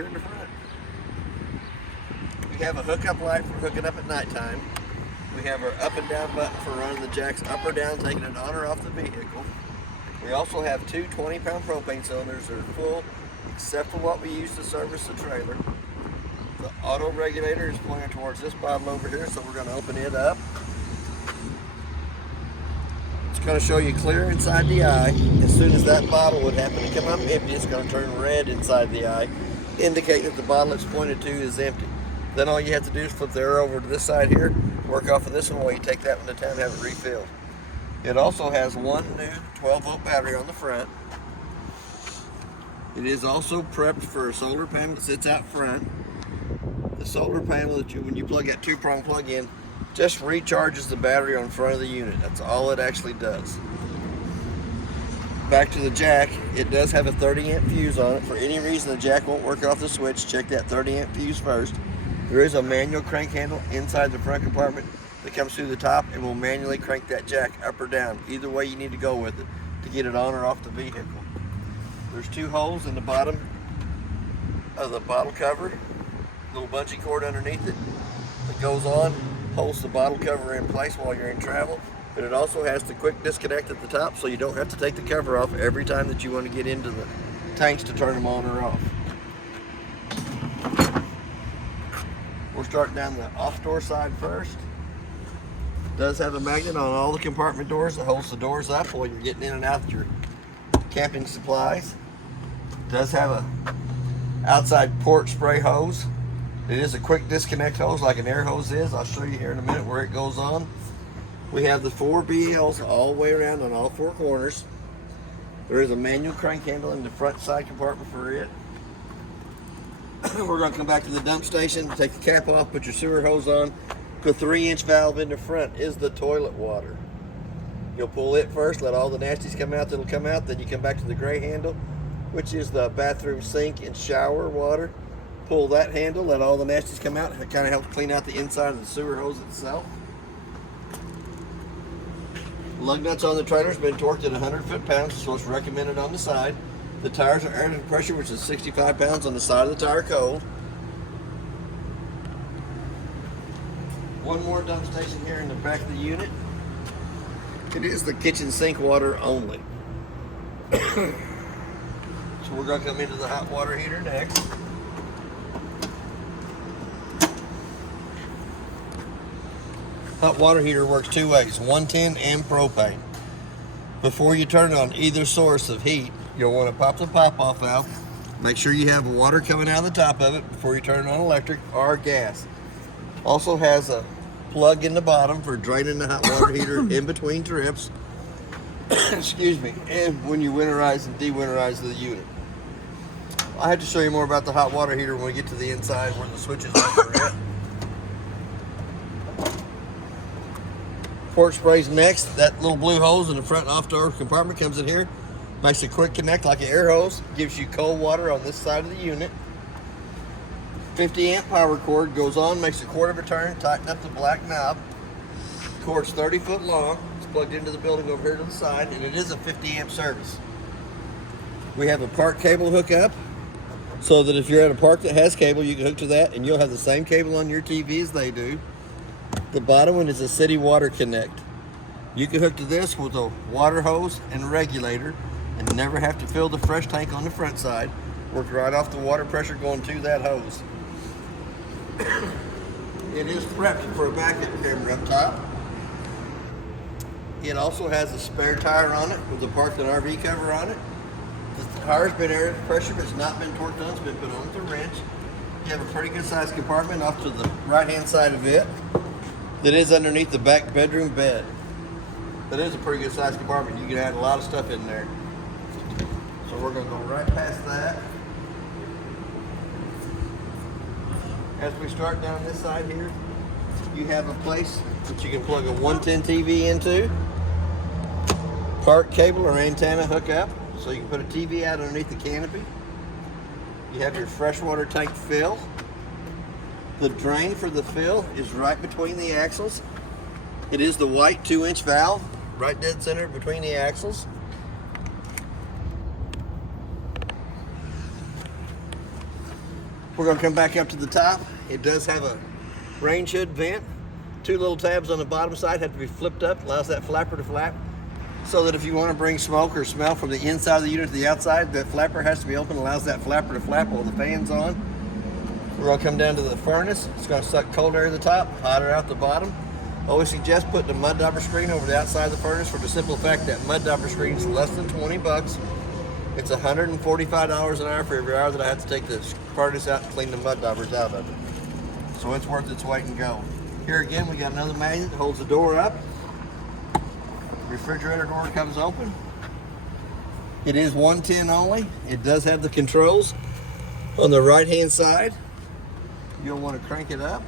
here in the front. We have a hookup light for hooking up at nighttime. We have our up and down button for running the jacks up or down, taking it on or off the vehicle. We also have two 20-pound propane cylinders that are full, except for what we use to service the trailer. The auto regulator is pointing towards this bottle over here, so we're going to open it up. It's going to show you clear inside the eye. As soon as that bottle would happen to come up empty, it's going to turn red inside the eye, indicating that the bottle it's pointed to is empty. Then all you have to do is flip the arrow over to this side here, work off of this one while you take that one to town and have it refilled. It also has one new 12-volt battery on the front. It is also prepped for a solar panel that sits out front. The solar panel that when you plug that 2-prong plug in, just recharges the battery on front of the unit. That's all it actually does. Back to the jack, it does have a 30-amp fuse on it. For any reason the jack won't work off the switch, check that 30-amp fuse first. There is a manual crank handle inside the front compartment that comes through the top and will manually crank that jack up or down. Either way you need to go with it to get it on or off the vehicle. There's two holes in the bottom of the bottle cover, little bungee cord underneath it that goes on, holds the bottle cover in place while you're in travel, but it also has the quick disconnect at the top so you don't have to take the cover off every time that you want to get into the tanks to turn them on or off. We're starting down the off-door side first. It does have a magnet on all the compartment doors that holds the doors up while you're getting in and out with your camping supplies. It does have a outside port spray hose. It is a quick disconnect hose like an air hose is. I'll show you here in a minute where it goes on. We have the 4 BLs all the way around on all 4 corners. There is a manual crank handle in the front side compartment for it. We're going to come back to the dump station, take the cap off, put your sewer hose on. The 3-inch valve in the front is the toilet water. You'll pull it first, let all the nasties come out that'll come out, then you come back to the gray handle, which is the bathroom sink and shower water. Pull that handle, let all the nasties come out. It kind of helps clean out the inside of the sewer hose itself. Lug nuts on the trailer has been torqued at 100 foot-pounds, so it's recommended on the side. The tires are air pressure, which is 65 pounds on the side of the tire cold. One more dump station here in the back of the unit. It is the kitchen sink water only. So we're going to come into the hot water heater next. Hot water heater works 2 ways, 110 and propane. Before you turn on either source of heat, you'll want to pop the pop-off valve. Make sure you have water coming out of the top of it before you turn it on electric or gas. Also has a plug in the bottom for draining the hot water heater in between trips. Excuse me. And when you winterize and de-winterize the unit. I have to show you more about the hot water heater when we get to the inside where the switches are at. Port sprays next. That little blue hose in the front off-door compartment comes in here. Makes a quick connect like an air hose. Gives you cold water on this side of the unit. 50-amp power cord goes on, makes a quarter of a turn, tighten up the black knob. The cord's 30 foot long. It's plugged into the building over here to the side, and it is a 50-amp service. We have a park cable hookup, so that if you're at a park that has cable, you can hook to that, and you'll have the same cable on your TV as they do. The bottom one is a city water connect. You can hook to this with a water hose and regulator and never have to fill the fresh tank on the front side. Work right off the water pressure going to that hose. It is prepped for a backup camera up top. It also has a spare tire on it with a Parkland RV cover on it. The tire's been air pressure, but it's not been torqued on. It's been put on with a wrench. You have a pretty good sized compartment off to the right hand side of it that is underneath the back bedroom bed. That is a pretty good sized compartment. You can add a lot of stuff in there. So we're going to go right past that. As we start down this side here, you have a place that you can plug a 110 TV into, park cable or antenna hookup, so you can put a TV out underneath the canopy. You have your freshwater tank fill. The drain for the fill is right between the axles. It is the white 2-inch valve, right dead center between the axles. We're going to come back up to the top. It does have a range hood vent. 2 little tabs on the bottom side have to be flipped up, allows that flapper to flap, so that if you want to bring smoke or smell from the inside of the unit to the outside, that flapper has to be open, allows that flapper to flap while the fan's on. We're going to come down to the furnace. It's going to suck cold air to the top, hot air out the bottom. Always suggest putting a mud dauber screen over the outside of the furnace for the simple fact that mud dauber screen is less than 20 bucks. It's $145 an hour for every hour that I have to take the furnace out and clean the mud daubers out of it. So it's worth its weight in gold. Here again, we got another magnet that holds the door up. Refrigerator door comes open. It is 110 only. It does have the controls on the right hand side. You'll want to crank it up,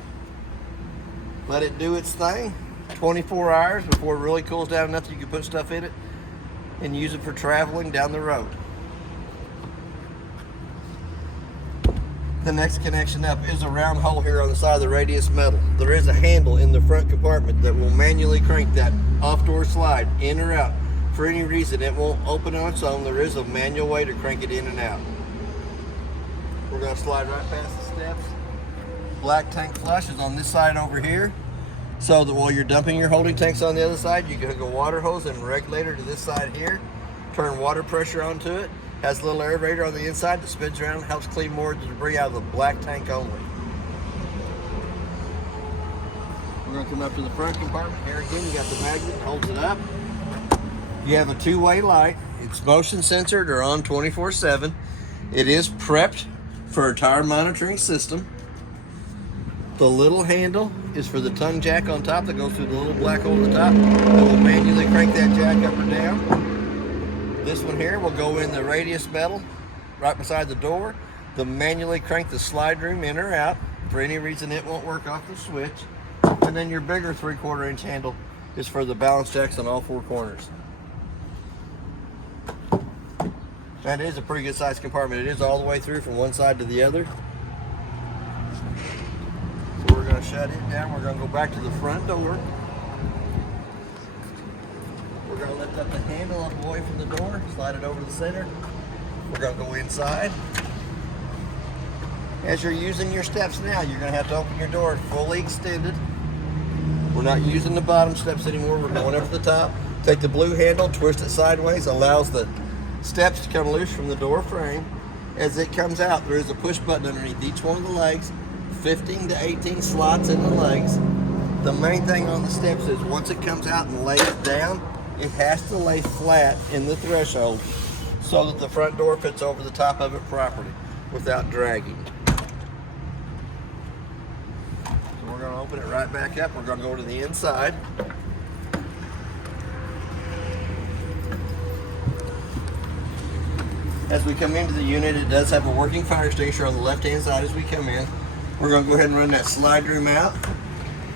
let it do its thing 24 hours before it really cools down enough that you can put stuff in it and use it for traveling down the road. The next connection up is a round hole here on the side of the radius metal. There is a handle in the front compartment that will manually crank that off door slide in or out. For any reason it won't open on its own, there is a manual way to crank it in and out. We're going to slide right past the steps. Black tank flush is on this side over here, so that while you're dumping your holding tanks on the other side, you can hook a water hose and regulator to this side here, turn water pressure onto it. Has a little aerator on the inside that spins around and helps clean more of the debris out of the black tank only. We're going to come up to the front compartment. Here again, you got the magnet that holds it up. You have a 2-way light. It's motion censored or on 24/7. It is prepped for a tire monitoring system. The little handle is for the tongue jack on top that goes through the little black hole at the top. It will manually crank that jack up or down. This one here will go in the radius metal right beside the door. They'll manually crank the slide room in or out. For any reason it won't work off the switch. And then your bigger 3/4 inch handle is for the balance jacks on all 4 corners. That is a pretty good sized compartment. It is all the way through from one side to the other. So we're going to shut it down. We're going to go back to the front door. We're going to lift up the handle up away from the door, slide it over to the center. We're going to go inside. As you're using your steps now, you're going to have to open your door fully extended. We're not using the bottom steps anymore. We're going up to the top. Take the blue handle, twist it sideways, allows the steps to come loose from the door frame. As it comes out, there is a push button underneath each one of the legs, 15 to 18 slots in the legs. The main thing on the steps is once it comes out and lays down, it has to lay flat in the threshold so that the front door fits over the top of it properly without dragging. So we're going to open it right back up. We're going to go to the inside. As we come into the unit, it does have a working fire extinguisher on the left-hand side as we come in. We're going to go ahead and run that slide room out.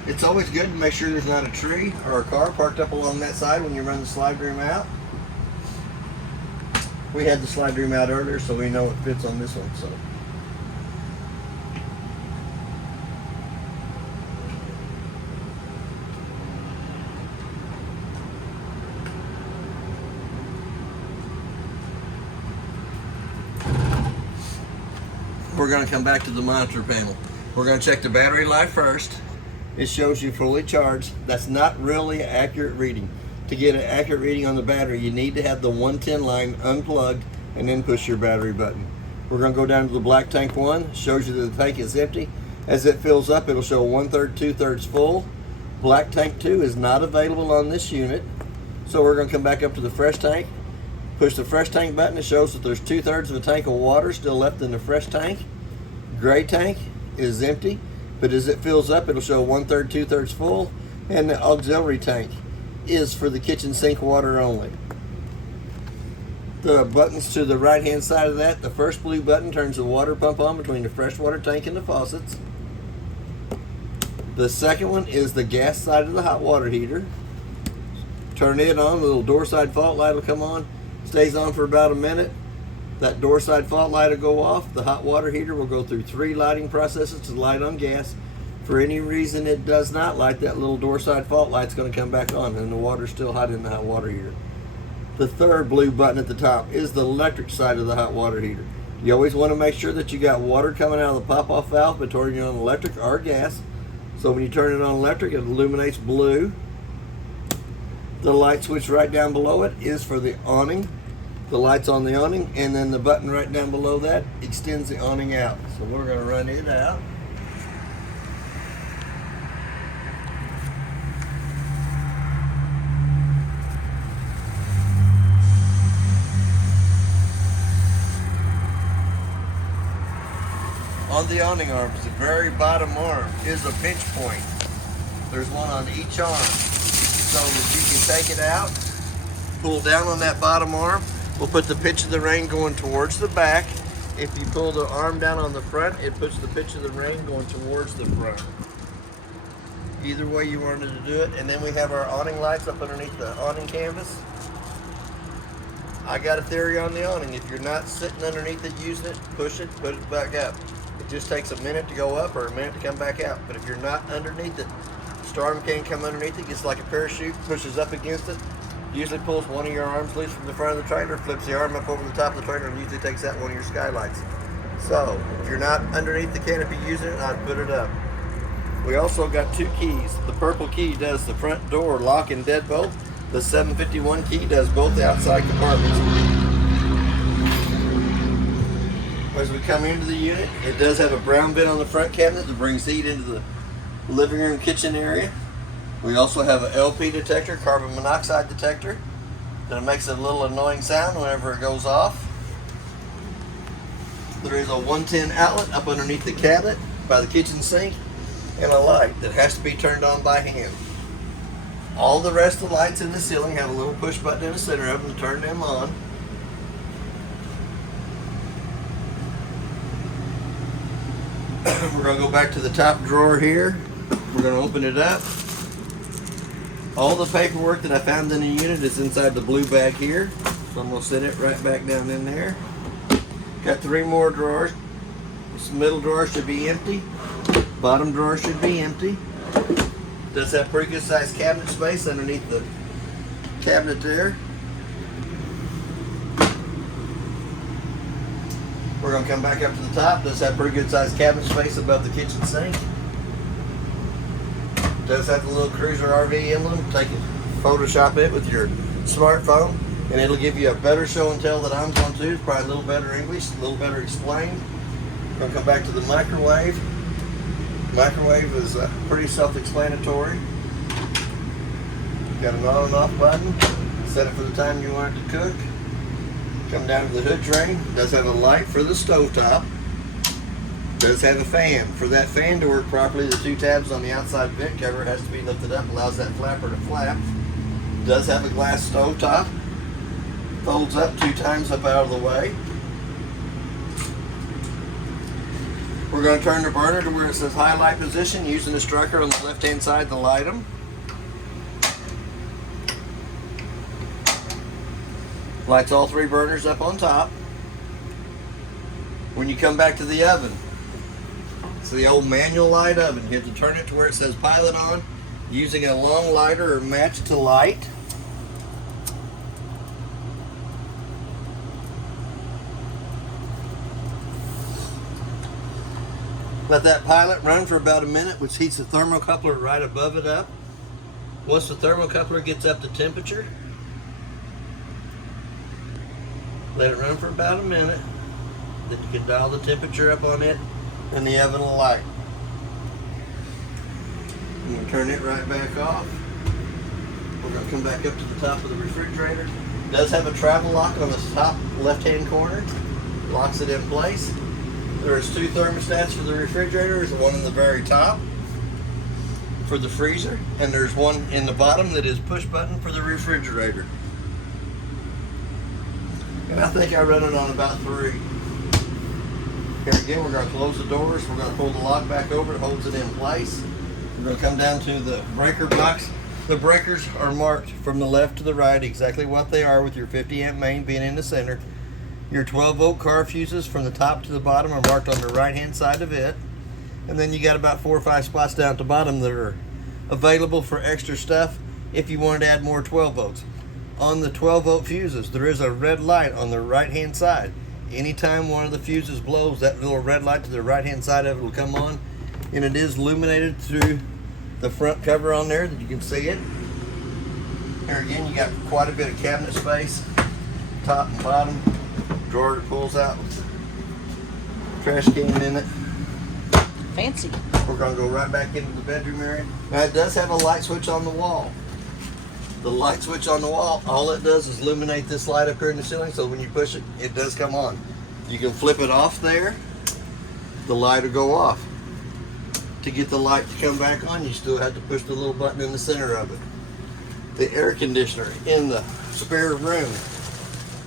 It's always good to make sure there's not a tree or a car parked up along that side when you run the slide room out. We had the slide room out earlier, so we know it fits on this one. So. We're going to come back to the monitor panel. We're going to check the battery life first. It shows you fully charged. That's not really an accurate reading. To get an accurate reading on the battery, you need to have the 110 line unplugged and then push your battery button. We're going to go down to the black tank 1. Shows you that the tank is empty. As it fills up, it'll show 1/3, 2/3 full. Black tank 2 is not available on this unit. So we're going to come back up to the fresh tank. Push the fresh tank button. It shows that there's 2/3 of a tank of water still left in the fresh tank. Gray tank is empty, but as it fills up, it'll show 1/3, 2/3 full, and the auxiliary tank is for the kitchen sink water only. The buttons to the right hand side of that, the first blue button turns the water pump on between the freshwater tank and the faucets. The second one is the gas side of the hot water heater. Turn it on, the little door side fault light will come on, stays on for about a minute. That door side fault light will go off. The hot water heater will go through 3 lighting processes to light on gas. For any reason it does not light, that little door side fault light's going to come back on and the water's still hot in the hot water heater. The third blue button at the top is the electric side of the hot water heater. You always want to make sure that you got water coming out of the pop-off valve before you're on electric or gas. So when you turn it on electric, it illuminates blue. The light switch right down below it is for the awning. The light's on the awning, and then the button right down below that extends the awning out. So we're going to run it out. On the awning arms, the very bottom arm is a pinch point. There's one on each arm, so that you can take it out, pull down on that bottom arm. We'll put the pitch of the rein going towards the back. If you pull the arm down on the front, it puts the pitch of the rein going towards the front. Either way you wanted to do it. And then we have our awning lights up underneath the awning canvas. I got a theory on the awning. If you're not sitting underneath it using it, push it, put it back up. It just takes a minute to go up or a minute to come back out. But if you're not underneath it, storm can come underneath it, gets like a parachute, pushes up against it, usually pulls one of your arms loose from the front of the trailer, flips the arm up over the top of the trailer, and usually takes out one of your skylights. So if you're not underneath the canopy using it, I'd put it up. We also got two keys. The purple key does the front door lock and deadbolt. The 751 key does both the outside compartments. As we come into the unit, it does have a brown bin on the front cabinet that brings heat into the living room kitchen area. We also have an LP detector, carbon monoxide detector, that makes a little annoying sound whenever it goes off. There is a 110 outlet up underneath the cabinet by the kitchen sink, and a light that has to be turned on by hand. All the rest of the lights in the ceiling have a little push button in the center of them to turn them on. We're going to go back to the top drawer here. We're going to open it up. All the paperwork that I found in the unit is inside the blue bag here. So I'm going to set it right back down in there. Got 3 more drawers. This middle drawer should be empty. Bottom drawer should be empty. Does have pretty good sized cabinet space underneath the cabinet there. We're going to come back up to the top. Does have pretty good sized cabinet space above the kitchen sink. Does have the little Cruiser RV emblem. Take it, Photoshop it with your smartphone, and it'll give you a better show and tell that I'm going to. It's probably a little better English, a little better explained. We're going to come back to the microwave. Microwave is pretty self-explanatory. Got an on and off button. Set it for the time you want it to cook. Come down to the hood drain. Does have a light for the stovetop. Does have a fan. For that fan to work properly, the 2 tabs on the outside vent cover has to be lifted up, allows that flapper to flap. Does have a glass stovetop. Folds up 2 times up out of the way. We're going to turn the burner to where it says highlight position, using the striker on the left hand side to light them. Lights all 3 burners up on top. When you come back to the oven, it's the old manual light oven. You have to turn it to where it says pilot on, using a long lighter or match to light. Let that pilot run for about a minute, which heats the thermocoupler right above it up. Once the thermocoupler gets up to temperature, let it run for about a minute. Then you can dial the temperature up on it, and the oven will light. I'm going to turn it right back off. We're going to come back up to the top of the refrigerator. It does have a travel lock on the top left-hand corner. Locks it in place. There's 2 thermostats for the refrigerator. There's one in the very top for the freezer, and there's one in the bottom that is push button for the refrigerator. And I think I run it on about 3. Here again, we're going to close the doors. We're going to pull the lock back over. It holds it in place. We're going to come down to the breaker box. The breakers are marked from the left to the right, exactly what they are, with your 50 amp main being in the center. Your 12 volt car fuses from the top to the bottom are marked on the right hand side of it. And then you got about 4 or 5 spots down at the bottom that are available for extra stuff if you wanted to add more 12 volts. On the 12 volt fuses, there is a red light on the right hand side. Anytime one of the fuses blows, that little red light to the right hand side of it will come on, and it is illuminated through the front cover on there that you can see it. Here again, you got quite a bit of cabinet space, top and bottom, drawer that pulls out with the trash can in it. Fancy. We're going to go right back into the bedroom area. Now it does have a light switch on the wall. The light switch on the wall, all it does is illuminate this light up here in the ceiling, so when you push it, it does come on. You can flip it off there, the light will go off. To get the light to come back on, you still have to push the little button in the center of it. The air conditioner in the spare room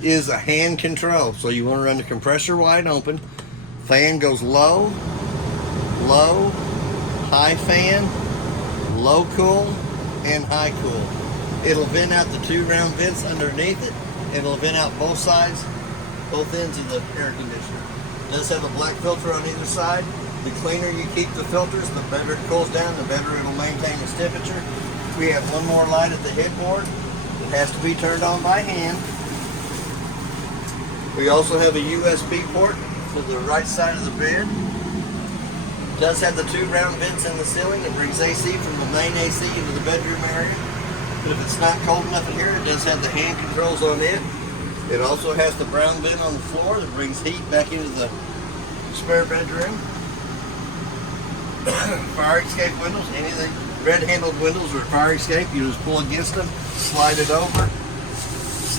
is a hand control, so you want to run the compressor wide open. Fan goes low, low, high fan, low cool, and high cool. It'll vent out the 2 round vents underneath it. It'll vent out both sides, both ends of the air conditioner. It does have a black filter on either side. The cleaner you keep the filters, the better it cools down, the better it'll maintain its temperature. We have one more light at the headboard. It has to be turned on by hand. We also have a USB port for the right side of the bed. It does have the 2 round vents in the ceiling. It brings AC from the main AC into the bedroom area. But if it's not cold enough in here, it does have the hand controls on it. It also has the brown vent on the floor that brings heat back into the spare bedroom. Fire escape windows, any of the red handled windows are fire escape. You just pull against them, slide it over,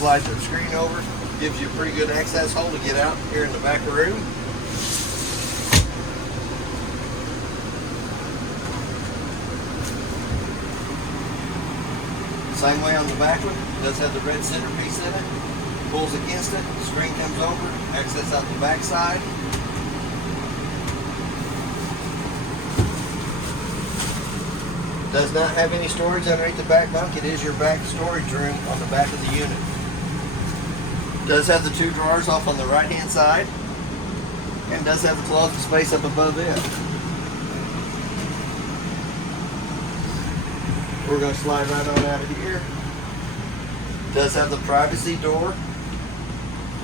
slide the screen over. Gives you a pretty good access hole to get out here in the back room. Same way on the back one, it does have the red centerpiece in it. Pulls against it, the screen comes over, access out the back side. Does not have any storage underneath the back bunk. It is your back storage room on the back of the unit. Does have the 2 drawers off on the right hand side, and does have the closet space up above it. We're going to slide right on out of here. Does have the privacy door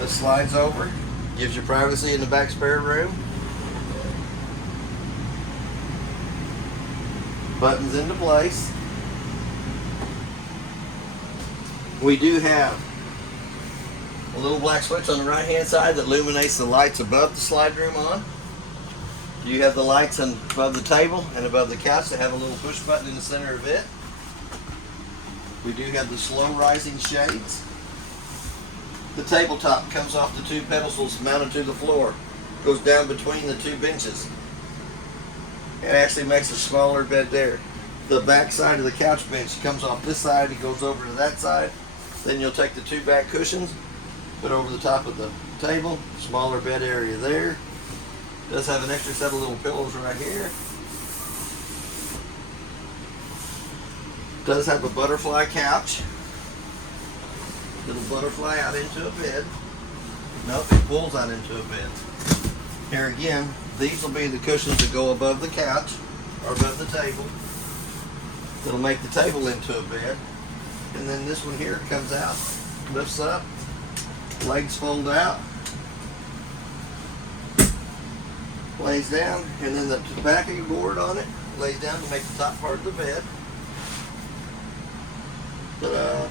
that slides over, gives you privacy in the back spare room. Buttons into place. We do have a little black switch on the right hand side that illuminates the lights above the slide room on. You have the lights above the table and above the couch that have a little push button in the center of it. We do have the slow rising shades. The tabletop comes off the 2 pedestals mounted to the floor. Goes down between the 2 benches. It actually makes a smaller bed there. The back side of the couch bench comes off this side, it goes over to that side. Then you'll take the 2 back cushions, put over the top of the table, smaller bed area there. Does have an extra set of little pillows right here. Does have a butterfly couch. Little butterfly out into a bed. Nope, it pulls out into a bed. Here again, these will be the cushions that go above the couch or above the table. It'll make the table into a bed. And then this one here comes out, lifts up, legs fold out, lays down, and then the backing board on it lays down to make the top part of the bed. But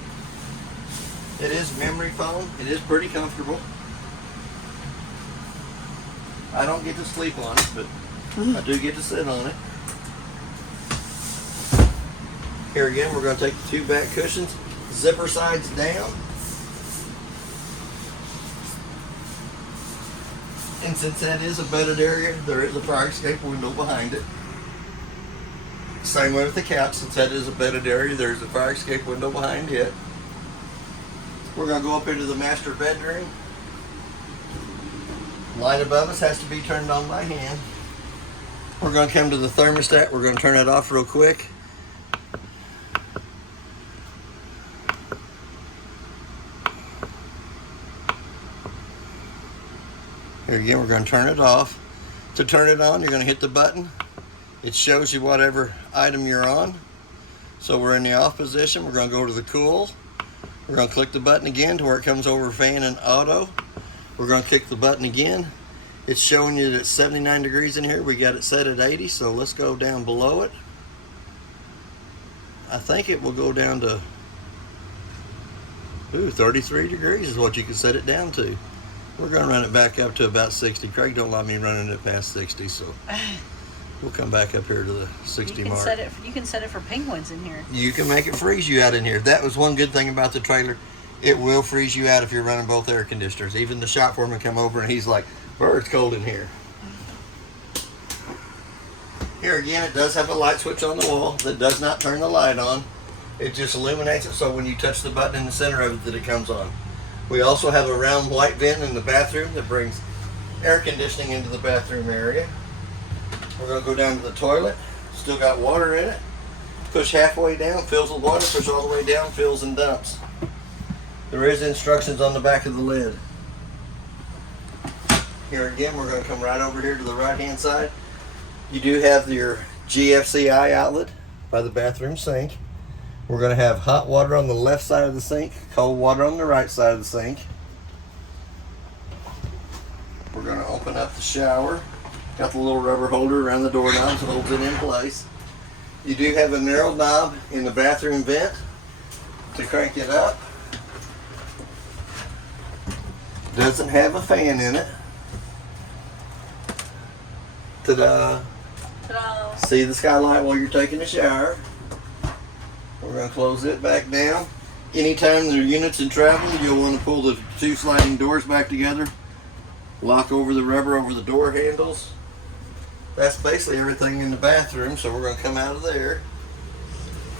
it is memory foam. It is pretty comfortable. I don't get to sleep on it, but I do get to sit on it. Here again, we're going to take the 2 back cushions, zipper sides down. And since that is a bedded area, there is a fire escape window behind it. Same way with the couch, since that is a bedded area, there's a fire escape window behind it. We're going to go up into the master bedroom. Light above us has to be turned on by hand. We're going to come to the thermostat. We're going to turn it off real quick. Here again, we're going to turn it off. To turn it on, you're going to hit the button. It shows you whatever item you're on. So we're in the off position. We're going to go to the cool. We're going to click the button again to where it comes over fan and auto. We're going to kick the button again. It's showing you that it's 79 degrees in here. We got it set at 80, so let's go down below it. I think it will go down to 33 degrees is what you can set it down to. We're going to run it back up to about 60. Craig don't like me running it past 60, so we'll come back up here to the 60 mark. You can set it for penguins in here. You can make it freeze you out in here. That was one good thing about the trailer. It will freeze you out if you're running both air conditioners. Even the shop foreman come over and he's like, "Bird, it's cold in here." Here again, it does have a light switch on the wall that does not turn the light on. It just illuminates it so when you touch the button in the center of it that it comes on. We also have a round white vent in the bathroom that brings air conditioning into the bathroom area. We're going to go down to the toilet. Still got water in it. Push halfway down, fills with water. Push all the way down, fills and dumps. There is instructions on the back of the lid. Here again, we're going to come right over here to the right hand side. You do have your GFCI outlet by the bathroom sink. We're going to have hot water on the left side of the sink, cold water on the right side of the sink. We're going to open up the shower. Got the little rubber holder around the doorknob that holds it in place. You do have a narrow knob in the bathroom vent to crank it up. Doesn't have a fan in it. Ta-da! Ta-da! See the skylight while you're taking a shower. We're going to close it back down. Anytime the unit's in travel, you'll want to pull the two sliding doors back together. Lock over the rubber over the door handles. That's basically everything in the bathroom, so we're going to come out of there.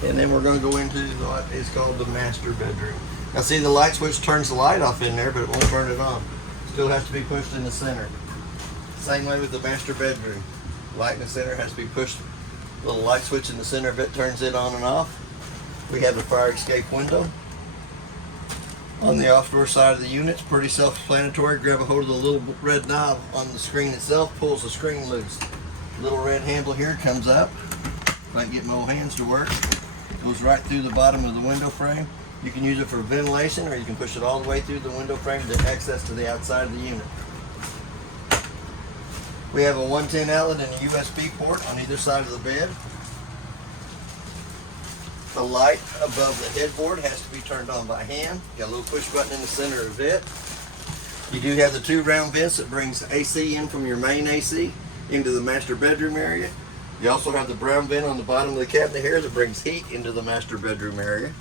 And then we're going to go into what is called the master bedroom. Now see, the light switch turns the light off in there, but it won't turn it on. Still has to be pushed in the center. Same way with the master bedroom. Light in the center has to be pushed. Little light switch in the center of it turns it on and off. We have the fire escape window. On the off-door side of the unit, it's pretty self-explanatory. Grab a hold of the little red knob on the screen itself, pulls the screen loose. Little red handle here comes up. If I can get my old hands to work. Goes right through the bottom of the window frame. You can use it for ventilation, or you can push it all the way through the window frame to access to the outside of the unit. We have a 110 outlet and a USB port on either side of the bed. The light above the headboard has to be turned on by hand. Got a little push button in the center of it. You do have the two round vents that brings AC in from your main AC into the master bedroom area. You also have the brown vent on the bottom of the cabinet here that brings heat into the master bedroom area.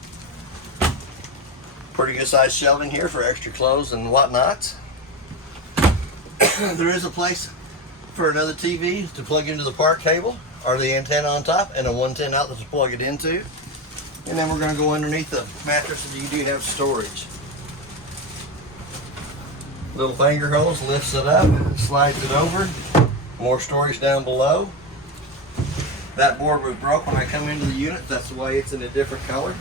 Pretty good sized shelving here for extra clothes and whatnot. There is a place for another TV to plug into the park cable or the antenna on top, and a 110 outlet to plug it into. And then we're going to go underneath the mattress and you do have storage. Little finger hose lifts it up, slides it over. More storage down below. That board was broke when I come into the unit. That's why it's in a different color.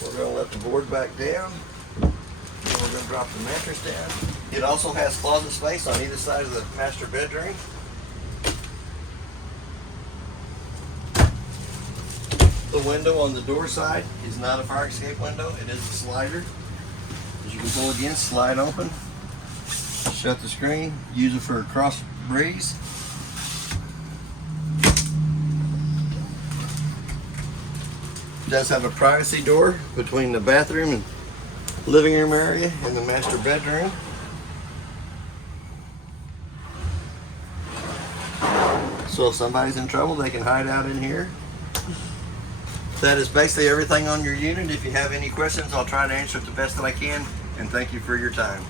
We're going to let the board back down. And we're going to drop the mattress down. It also has closet space on either side of the master bedroom. The window on the door side is not a fire escape window. It is a slider. As you can pull again, slide open. Shut the screen. Use it for a cross breeze. It does have a privacy door between the bathroom and living room area and the master bedroom. So if somebody's in trouble, they can hide out in here. That is basically everything on your unit. If you have any questions, I'll try to answer it the best that I can. And thank you for your time.